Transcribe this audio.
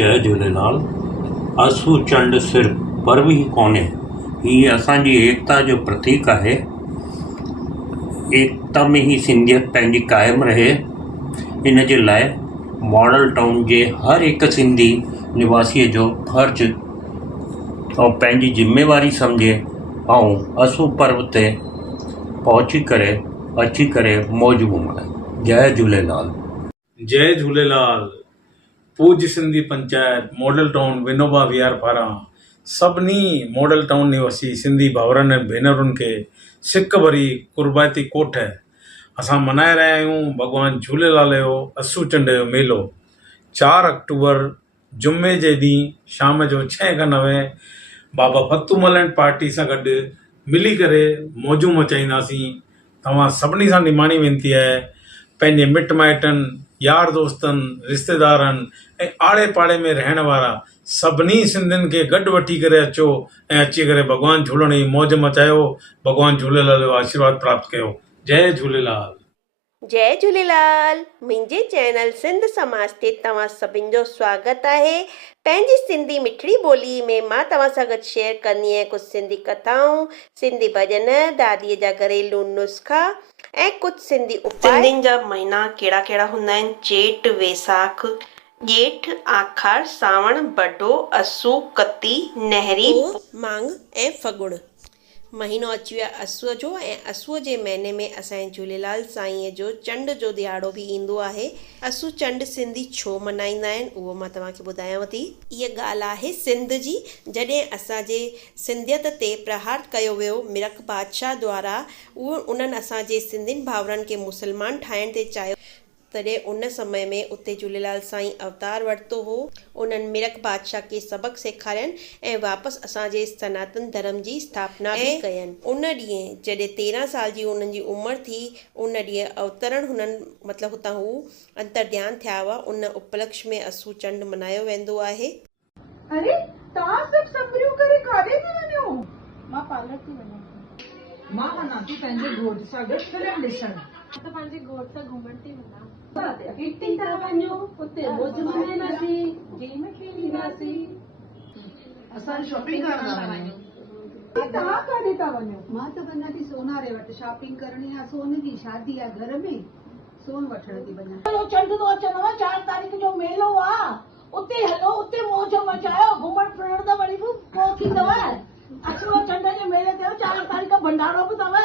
जय झूलेलाल। असू चंड सिर्फ़ पर्व ही कोन्हे, हीअ असांजी एकता जो प्रतीक आहे। एकता में ही सिंधियत पंहिंजी क़ाइमु रहे, इन जे लाइ मॉडल टाउन जे हर हिकु सिंधी निवासीअ जो फ़र्ज़ु ऐं पंहिंजी ज़िम्मेवारी सम्झे ऐं असू पर्व ते पहुची करे अची करे मौज घुमाए। जय झूलेलाल। जय झूलेलाल। पूज्य सिंधी पंचायत मॉडल टाउन विनोबा विहार पारां सभिनी मॉडल टाउन निवासी सिंधी भाउरनि ऐं भेनरुनि खे सिक भरी कुर्बाती कोठ असां मनाए रहिया आहियूं भॻवान झूलेलाल जो असू चंड जो मेलो। 4 अक्टूबर जुमे जे ॾींहुं शाम जो 6:09 बाबा फतूमल एंड पार्टी सां गॾु मिली करे मौजूं मचाईंदासीं। तव्हां सभिनी सां निमाणी वेनिती आहे, पंहिंजे मिट माइटनि, यार दोस्तनि, रिश्तेदारनि ऐं आड़े पाड़े में रहण वारा सभिनी सिंधियुनि खे गॾु वठी करे अचो ऐं अची करे भॻवान झूलण जी मौज मचायो, भॻवान झूलेलाल जो आशीर्वाद प्राप्त कयो। जय झूलेलाल। जय झूलेलाल। मुंहिंजे चैनल सिंध समाज ते तव्हां सभिनि जो स्वागत आहे। पंहिंजी सिंधी मिठड़ी ॿोली में मां तव्हां सां गॾु शेयर कंदी आहियां कुझु सिंधी कथाऊं, सिंधी भॼन, दादीअ जा घरेलू नुस्खा ऐं कुझु सिंधी उपाय। सिंधियुनि जा महीना कहिड़ा कहिड़ा हूंदा आहिनि? जेठ, वैसाख, ॼेठ, आखार, सावण, बडो, असू, कती, नहरी, मांग ऐं फगुड़। महीनो अची वियो आहे असुअ जो, ऐं असुअ जे महीने में असांजे झूलेलाल साईंअ जो चंड जो ॾियारो बि ईंदो आहे। असू चंड सिंधी छो मल्हाईंदा आहिनि उहो मां तव्हांखे ॿुधायांव थी। इहा ॻाल्हि आहे सिंध जी। जॾहिं असांजे सिंधियत ते प्रहार कयो वियो मिरख बादशाह द्वारा, उन्हनि असांजे सिंधियुनि भाउरनि खे मुस्लमान ठाहिण ते चाहियो, तॾहिं उन समय में उते झूलेलाल साईं अवतार वरितो हो। उन्हनि मिरख बादशाह खे सबक़ सेखारियनि ऐं वापसि असांजे सनातन धर्म जी स्थापना बि कयनि। उन ॾींहुं जॾहिं 13 साल जी उन्हनि जी उमिरि थी, उन ॾींहुं अवतरण हुननि मतिलबु हुतां हू अंतर्ध्यान थिया हुआ। उन उपलक्ष्य में असू चंड मल्हायो वेंदो आहे। अरे तव्हां सभु संभरियूं करे काॾे थी वञो? मां पार्लर थी वञां। मां वञां थी पंहिंजे घोट सां गॾु फिल्म ॾिसण। त पंहिंजे घोट सां घुमण थी वञां। किटी था वञो, उते मौज मनाईंदासीं, गेम खेलींदासीं, असां शॉपिंग करण था वञूं। तव्हां काॾे था वञो? मां त वञां थी सोनारे वटि शॉपिंग करणी आहे। सोन जी शादी आहे घर में, सोन वठण थी वञां। हलो चंड थो अचनि, 4 तारीख़ जो मेलो आहे, उते हलो, उते मौज मचायो। घुमण फिरण त वरी बि पोइ थींदव। अचो चंड जे मेले ते 4 तारीख़ भंडारो बि अथव।